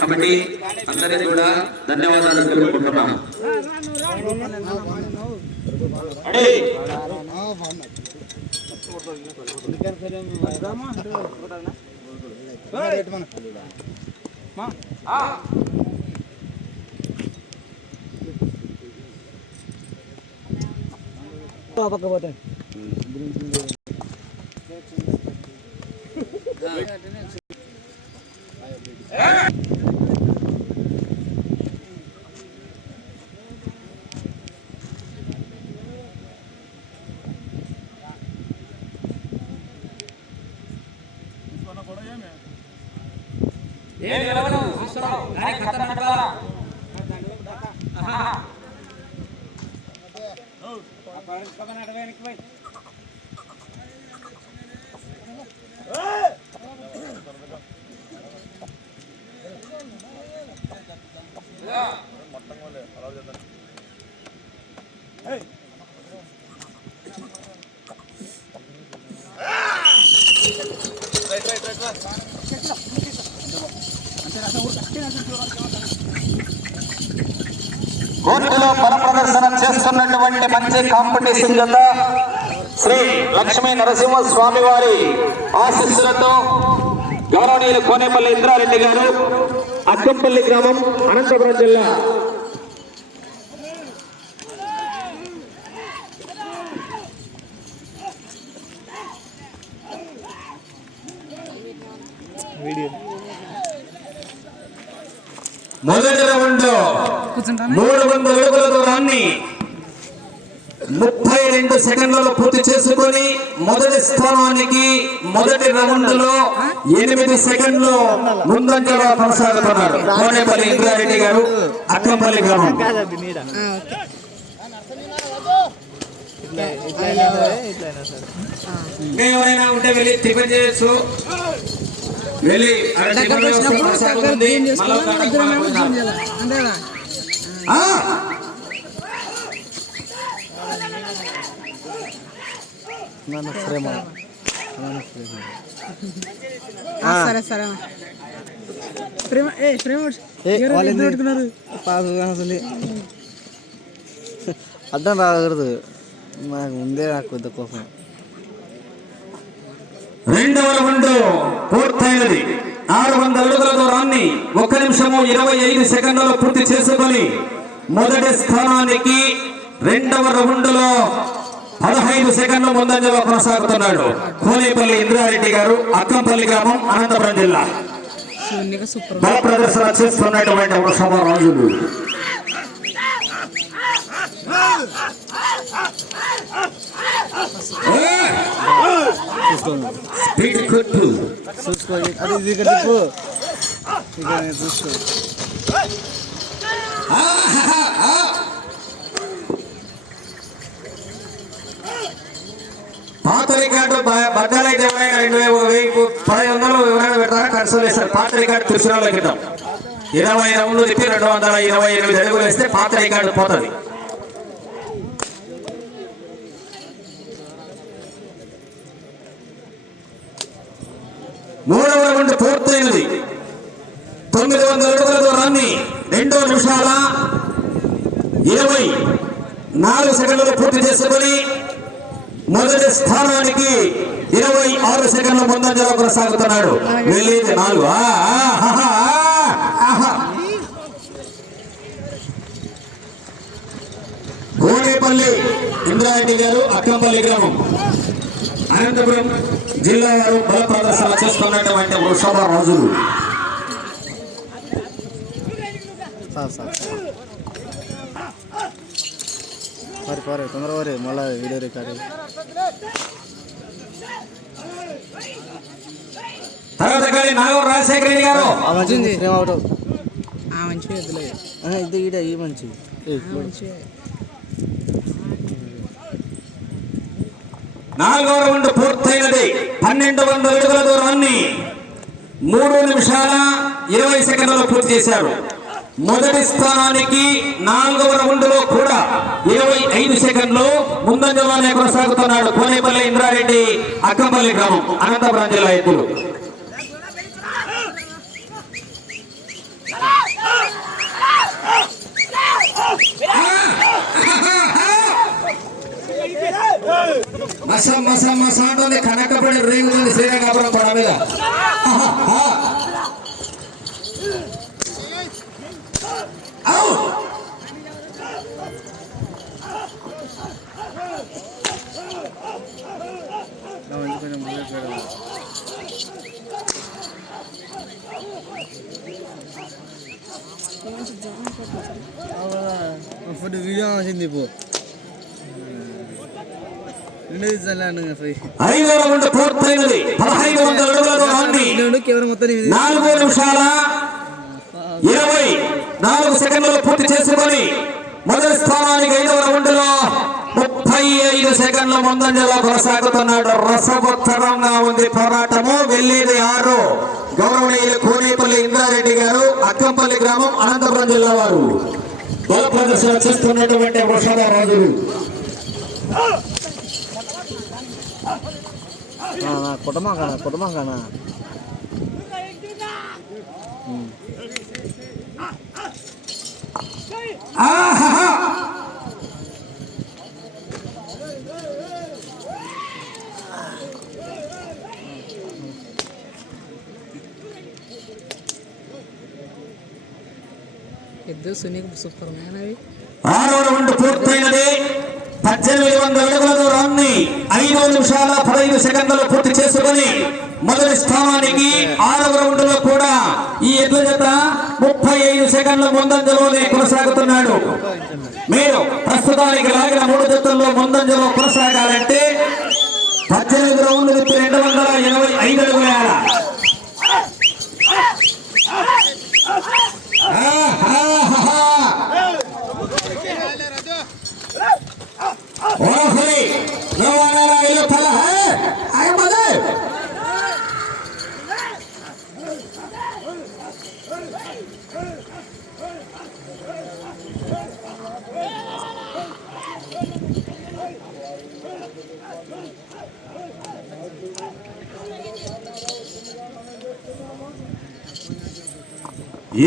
Committee అందరికీ కూడా ధన్యవాదాలు తెలుపుకుంటున్నాను. కోర్టులో బల ప్రదర్శన చేస్తున్నటువంటి మంచి కాంపిటీషన్ జత శ్రీ లక్ష్మీ నరసింహ స్వామి వారి ఆశీస్సులతో గౌరవనీయులు కోనేపల్లి ఇంద్రారెడ్డి గారు, అక్కంపల్లి గ్రామం, అనంతపురం జిల్లా. మొదటి రౌండ్ 300 అడుగుల దూరాన్ని 32 సెకండ్లలో పూర్తి చేసుకొని మొదటి స్థానానికి మొదటి రౌండ్ లో 8 సెకండ్లు ముందంజలో కొనసాగుతున్నారు కోనేపల్లి ఇంద్రారెడ్డి గారు, అక్కంపల్లి గ్రామం. ఎవరైనా ఉంటే వెళ్ళి టిఫిన్ చేయొచ్చు, వెళ్ళి కొనసాగుతుంది. అడ్డం రాకూడదు, నాకు ముందే నాకు కొద్ది కోపం. రెండవ రౌండ్ పూర్తయినది. 600 అడుగుల దూరాన్ని 1 నిమిషము 25 సెకండ్లలో పూర్తి చేసుకొని మొదటి స్థానానికి రెండవ రౌండ్ లో 15 సెకండ్ల ముందంజలో కొనసాగుతున్నాడు కోనేపల్లి ఇంద్రారెడ్డి గారు, అక్కంపల్లి గ్రామం, అనంతపురం జిల్లా. బల ప్రదర్శన చేస్తున్నటువంటి వృషభ రాజులు. చూసుకో, అది ఇది తిప్పు, చూసుకో. పాత రికార్డు బడ్డాలైతే 1500 పెట్టారా కన్సోల్ వేస్తారు. పాత రికార్డు తులసిరాల క్రితం 20 రౌండ్లు తిప్పి 228 అడుగులు వేస్తే పాత రికార్డు పోతుంది. మూడవ రౌండ్ పూర్తయినది. 900 అడుగుల దూరాన్ని 2 నిమిషాల 24 సెకండ్లు పూర్తి చేసుకొని మొదటి స్థానానికి 26 సెకండ్ల ముందంజలో కొనసాగుతున్నాడు. వెళ్ళేది 4. కోనేపల్లి ఇంద్రారెడ్డి గారు, అక్కంపల్లి గ్రామం, అనంతపురం జిల్లా వారు బల ప్రదర్శన చేస్తున్నటువంటి వృషభ రాజులు. తొందరగా మళ్ళీ వీడియో రికార్డు. తర్వాత నాగూరు రాజశేఖర రెడ్డి గారు ఇది ఈ మంచి 4వ రౌండ్ పూర్తయినది. 1200 అడుగుల దూరాన్ని 3 నిమిషాల 20 సెకండ్లలో పూర్తి చేశారు. మొదటి స్థానానికి 4వ రౌండ్ లో కూడా 25 సెకండ్లు ముందంజలోనే కొనసాగుతున్నాడు కోనేపల్లి ఇంద్రారెడ్డి, అక్కంపల్లి గ్రామం, అనంతపురం జిల్లా ఎత్తులు. ఫుడ్ వీడియో వచ్చింది ఇప్పుడు 5వ రౌండ్ పూర్తయినది. 1500 అడుగుల దూరాన్ని 4 నిమిషాల 24 సెకండ్లలో పూర్తి చేసుకొని మొదటి స్థానానికి 5వ రౌండ్లో 35 సెకండ్ల ముందంజలో కొనసాగుతున్నాడు. రసవత్తరంగా ఉంది పోరాటము. వెళ్ళేది 6 గౌరవనీయులు కోనేపల్లి ఇంద్రారెడ్డి గారు, అక్కంపల్లి గ్రామం, అనంతపురం జిల్లా వారు బల ప్రదర్శన చేస్తున్నటువంటి వృషభ రాజులు. కుటుంబం కానా ఇద్దరు సునీల్ సూపర్ మ్యాన్ అవి 6వ రౌండ్ పూర్తయినది. 1800 అడుగుల దూరాన్ని 5 నిమిషాల 15 సెకండ్లలో పూర్తి చేసుకొని మొదటి స్థానానికి 6వ రౌండ్ లో కూడా ఈ ఎడ్ల జత 35 సెకండ్ల ముందంజలోనే కొనసాగుతున్నాడు. మీరు ప్రస్తుతానికి లాగిన 3 జతల్లో ముందంజలో కొనసాగాలంటే 18 రౌండ్లు తిప్పి 225 అడుగుల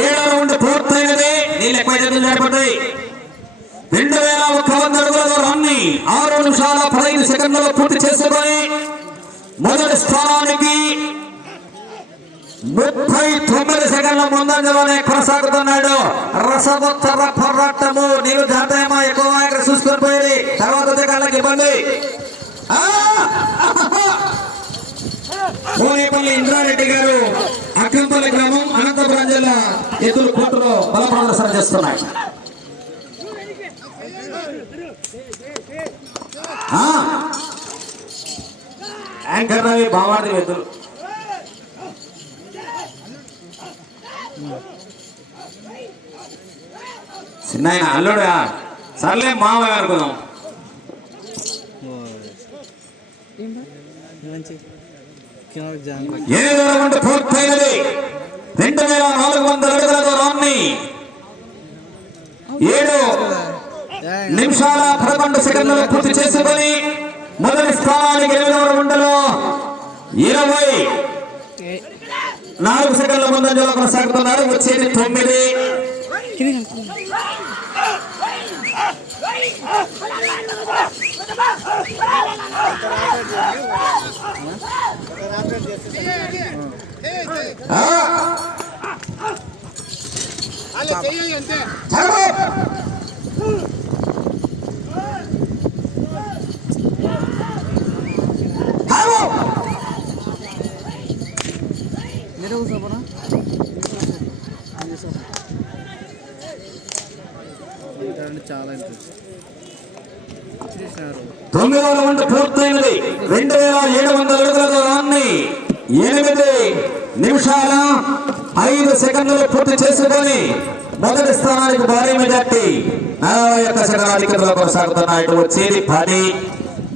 ఏడవ రౌండ్ పూర్తయినది. నీళ్ళు ఎక్కువ జతలు సరిపడ్డాయి. 2100 అడుగుల దూరాన్ని 6 నిమిషాల 15 సెకండ్లలో పూర్తి చేసుకొని మొదటి స్థానానికి 39 సెకండ్ల ముందంజలోనే కొనసాగుతున్నాడు. రసవత్తర పోరాటము. నీళ్ళు జాతయమా ఎక్కువ చూసుకొని పోయి తర్వాత జగాళ్ళకి ఇబ్బంది. కోనేపల్లి ఇంద్రారెడ్డి గారు, అక్కంపల్లి గ్రామం, అనంతపురం జిల్లా ఎద్దులు కోర్టులో బల ప్రదర్శన చేస్తున్నాయి. యాంకర్ రవి బావాడి ఎద్దులు చిన్న అల్లుడా సర్లే మావయ్య అనుకుందాం. పూర్తయినది. 2400 అడుగుల దూరాన్ని 7 నిమిషాల 11 సెకండ్లలో పూర్తి చేసుకొని మొదటి స్థానానికి 8వ రౌండ్లో 24 సెకండ్ల ముందంజలో కొనసాగుతున్నారు. వచ్చేది 9. చాలా ఇంట్రెస్ట్ 9వ రౌండ్ పూర్తయినది. 2700 అడుగుల దూరాన్ని 8 నిమిషాల 5 సెకండ్లలో పూర్తి చేసుకొని మొదటి స్థానానికి భారీ మెజార్టీ 41 సెకండ్ల అధికంలో కొనసాగుతున్నాయి. వచ్చేది 10.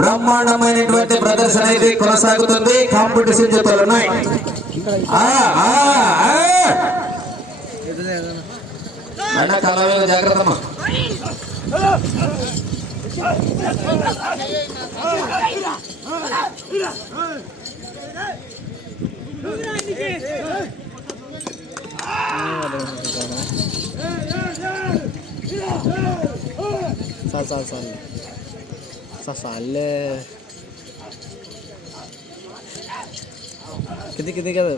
బ్రహ్మాండమైనటువంటి ప్రదర్శన అయితే కొనసాగుతుంది. కాంపిటీషన్ జతలు ఉన్నాయి. జాగ్రత్త. సాలే కింది కదా.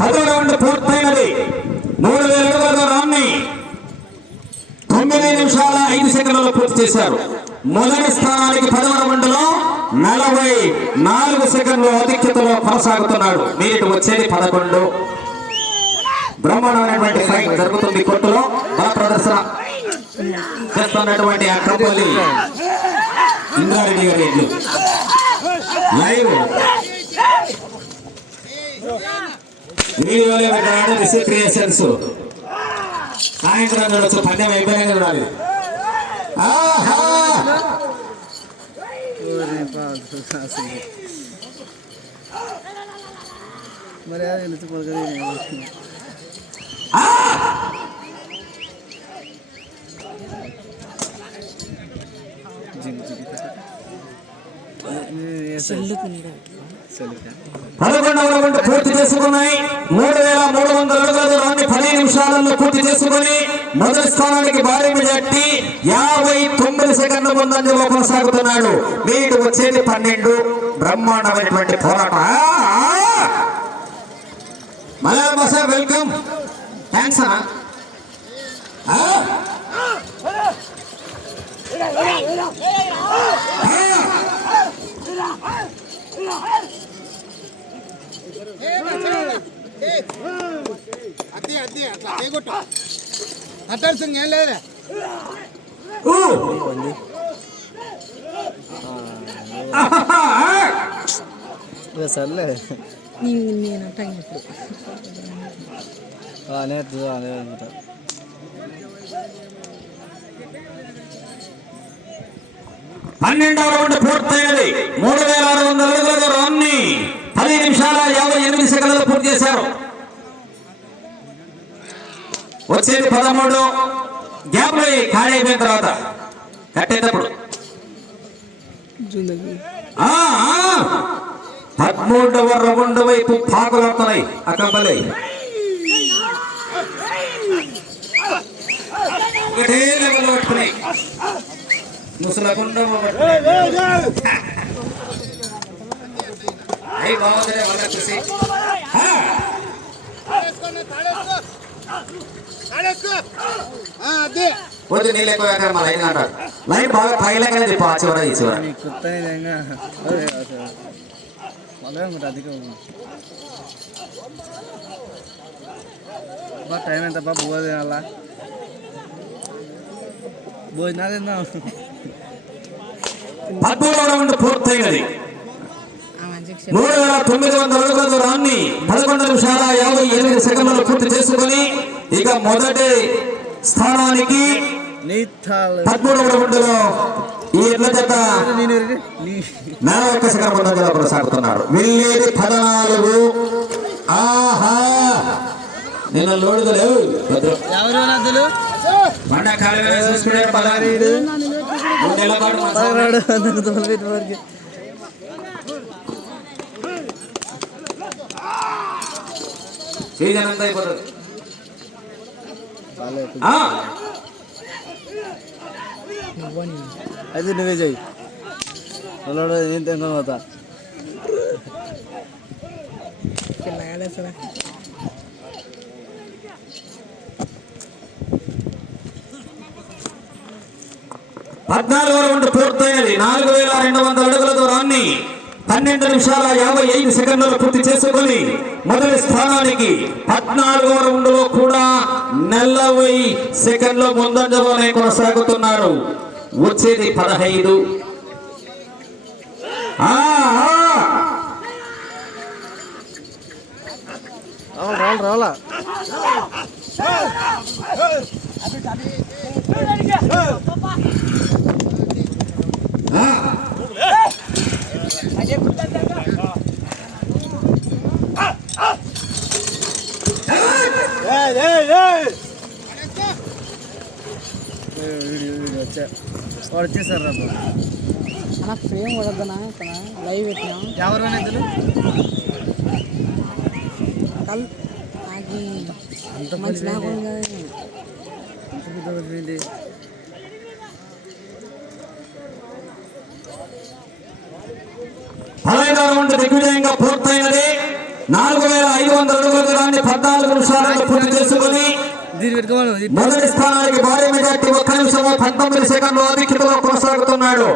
10వ రౌండ్ పూర్తయినది. 3000 అడుగుల దూరాన్ని 9 నిమిషాల 5 సెకండ్లలో పూర్తి చేశారు. మొదటి స్థానానికి 10వ రౌండ్లో 44 సెకండ్లు ఆధిక్యతలో కొనసాగుతున్నాడు. మీరు వచ్చేది 11. బ్రహ్మాండమైనటువంటి ఫైట్ జరుగుతుంది. కొట్టులో బల ప్రదర్శన చేస్తున్నటువంటి ఆ కబలి ఇంద్రారెడ్డి గారి ఎడ్లు లైవ్ వీడియోలో పెట్టాడు. రిషి క్రియేషన్స్ సాయంత్రం చూడొచ్చు. పందెం అయిపోయినా చూడాలి. మరి అది పడుతుంది. పదకొండవ రౌండ్ పూర్తి చేసుకున్నాయి. 3300 అడుగుల దూరాన్ని 10 నిమిషాలలో పూర్తి చేసుకుని మొదటి స్థానానికి భారీ మెజార్టీ 59 సెకండ్ల ముందంజలో కొనసాగుతున్నాడు. మీకు వచ్చేది 12. బ్రహ్మాండమైనటువంటి పోరాటం. మలయాళ సార్ వెల్కమ్. థ్యాంక్స్ అన్న. సర్లే నేనంటా ఇప్పుడు నేర్చు అదే అనుకుంటా. పన్నెండవ రౌండ్ పూర్తయినది. 3600 అడుగుల దూరాన్ని 10 నిమిషాల 58 సెకండ్లలో పూర్తి చేశారు. వచ్చేది 13. గ్యాప్ లో ఖాళీ అయిపోయిన తర్వాత కట్టేటప్పుడు 13వ రౌండ్ వైపు పాకులాడుతున్నాయి ఆ కంపలే. ఒకటే లెవెల్ పట్టుకున్నాయి. ముసలకుండా బాగుంది వాళ్ళ చూసి వద్దు. నీళ్ళు ఎక్కువ మా లైన్ అంటారు. లైన్ బాగా పైలాగానే చెప్పు. ఆ చివర ఈ చివర టైం ఎంత బువ్వ తినాలా? భోజనాలు తిందాం. 13వ రౌండ్ పూర్తయినది. 3900 అడుగుల దూరాన్ని 11 నిమిషాల 58 సెకండ్లలో పూర్తి చేసుకుని ఇక మొదటి స్థానానికి 13వ రౌండ్లో ఈ ఎడ్ల జత 41 సెకండ్ ముందంజలో కొనసాగుతున్నాడు. వెళ్ళేది 14. ఆహా నిన్న లోడుగా లేవు. బండాకాలంగా చూసుకునే 17 నెలల పాటు సీజన్ అంతా అయిపోతుంది. అయితే నువ్వే చెయ్యి. ఏం తిన్నా పోతా. పద్నాలుగో రౌండ్ పూర్తయినది. 4200 అడుగుల దూరాన్ని 12 నిమిషాల 55 సెకండ్లలో పూర్తి చేసుకుని మొదటి స్థానానికి 14వ రౌండ్ లో కూడా 40 సెకండ్ల ముందంజలోనే కొనసాగుతున్నారు. వచ్చేది 15. రావాలా వాడు వచ్చేసారు రా అన్న. ఫ్రేమ్ కొడద్దనా ఇక్కడ లైవ్ పెట్టినా. ఎవరైనా ఇద్దరు కల్ నాకు మంచి లేకుండా రౌండ్ దిగ్విజయంగా పూర్తయినది. 4500 అడుగుల దూరాన్ని 14 నిమిషాలలో పూర్తి చేసుకుని మొదటి స్థానానికి భారీ మెజార్టీ 1 నిమిషము 19 సెకండ్లు ఆధిక్యతలో కొనసాగుతున్నాడు.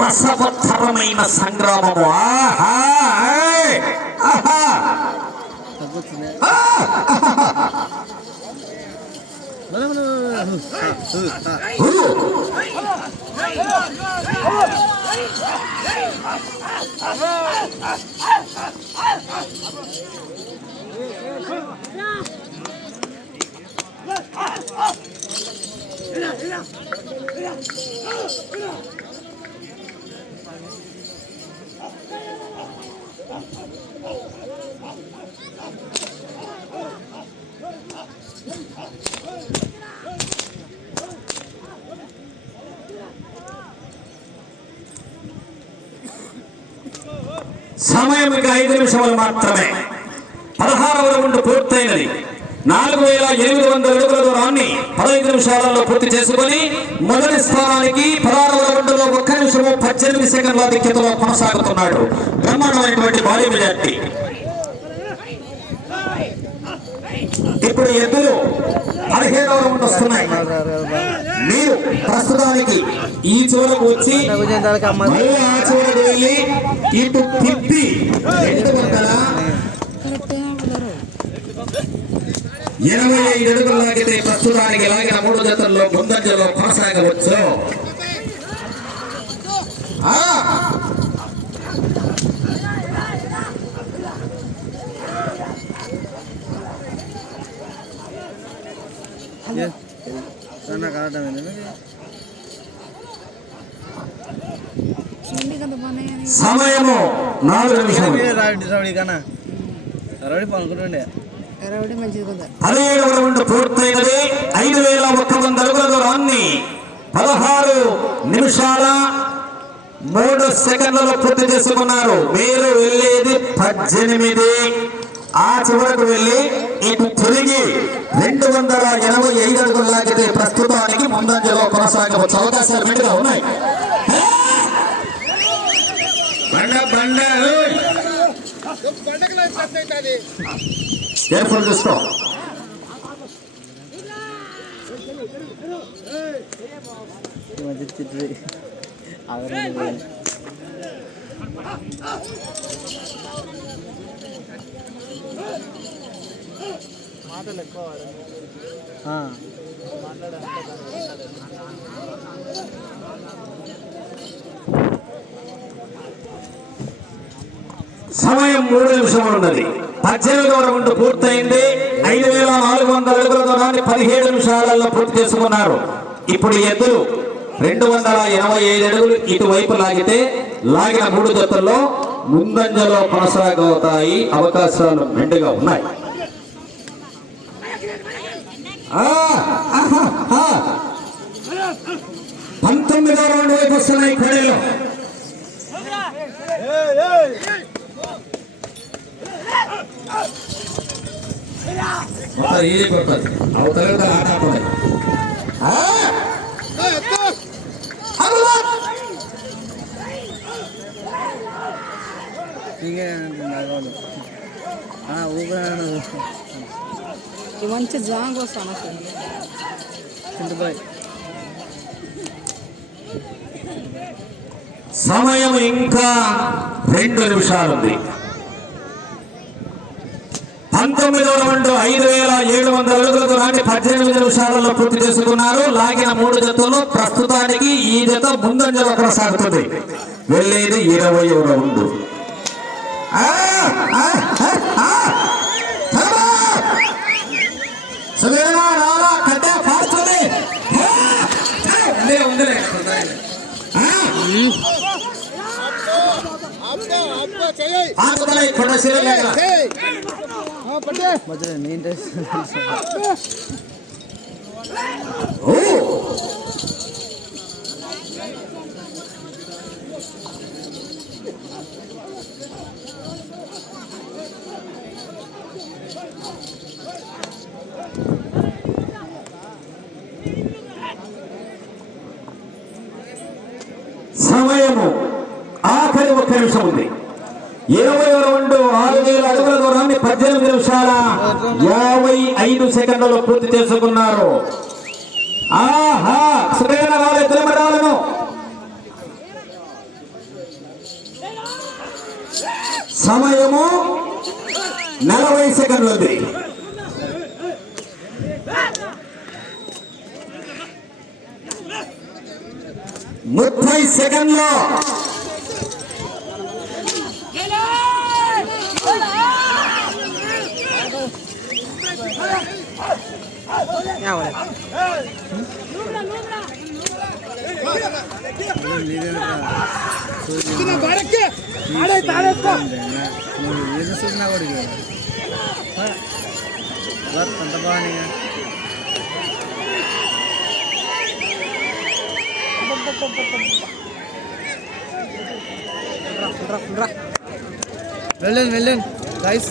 రసవత్తరమైన సంగ్రామము. ఆహా ఆహా సమయం ఇంకా 5 నిమిషాలు మాత్రమే. 16వ రౌండ్ పూర్తయినది. 4800 అడుగుల దూరాన్ని 15 నిమిషాలలో పూర్తి చేసుకుని మొదటి స్థానానికి 16వ రౌండ్లో 1 నిమిషము 18 సెకండ్ల ఆధిక్యతలో కొనసాగుతున్నాడు. బ్రహ్మాండమైనటువంటి భారీ మెజార్టీ. ఇప్పుడు ఎద్దులు 17వ రౌండ్ వస్తున్నాయి. మీరు ప్రస్తుతానికి ఈ చివరకు వచ్చి మళ్ళీ ఆ చివరకు వెళ్ళి ఇటు తిప్పి 85 అడుగులు లాగితే ప్రస్తుతానికి లాగిన 3 జతల్లో ముందంజలో కొనసాగవచ్చు. సమయము 4 నిమిషాలు. 17వ రౌండ్ పూర్తయినది. 5100 అడుగుల దూరాన్ని 16 నిమిషాల 3 సెకండ్లలో పూర్తి చేసుకున్నారు. మీరు వెళ్ళేది 18. ఆ చివరకు వెళ్ళి ఇటు తిరిగి 285 అడుగులు లాగితే ప్రస్తుతానికి ముందంజలో కొనసాగవచ్చు. అవకాశాలు మెండుగా ఉన్నాయి. కేర్ఫుల్ చూసుకో. సమయం 3 నిమిషములు ఉన్నది. 18వ రౌండ్ పూర్తయింది. 5400 అడుగుల దూరాన్ని 17 నిమిషాలలో పూర్తి చేసుకున్నారు. ఇప్పుడు ఎద్దులు 285 అడుగులు ఇటువైపు లాగితే లాగిన 3 జతల్లో ముందంజలో కొనసాగుతాయి. అవకాశాలు మెండుగా ఉన్నాయి. 19వ రౌండ్ వైపు వస్తున్నాయి కోడేలు. ఈజీ పడుతుంది. అవతల ఆట ఆడుతుంది. మంచి జాంగ్ వస్తాను. సమయం ఇంకా 2 నిమిషాలు ఉంది. 19వ రౌండ్ 5700 అడుగుల దూరాన్ని 18 నిమిషాలలో పూర్తి చేసుకున్నారు. లాగిన 3 జతల్లో ప్రస్తుతానికి ఈ జత ముందంజలో కొనసాగుతుంది. వెళ్ళేది 20వ రౌండ్. సమయము ఆఖరి 1 నిమిషం ఉంది. 20వ రౌండ్ 6000 అడుగుల దూరాన్ని 18 నిమిషాల 55 సెకండ్లలో పూర్తి చేసుకున్నారు. ఆహా సుఖమైన రావాలి తెలమరాలను సమయము 40 సెకండ్లు ఉంది. 30 సెకండ్లో అంత బాగా వెళ్ళండి గైస్.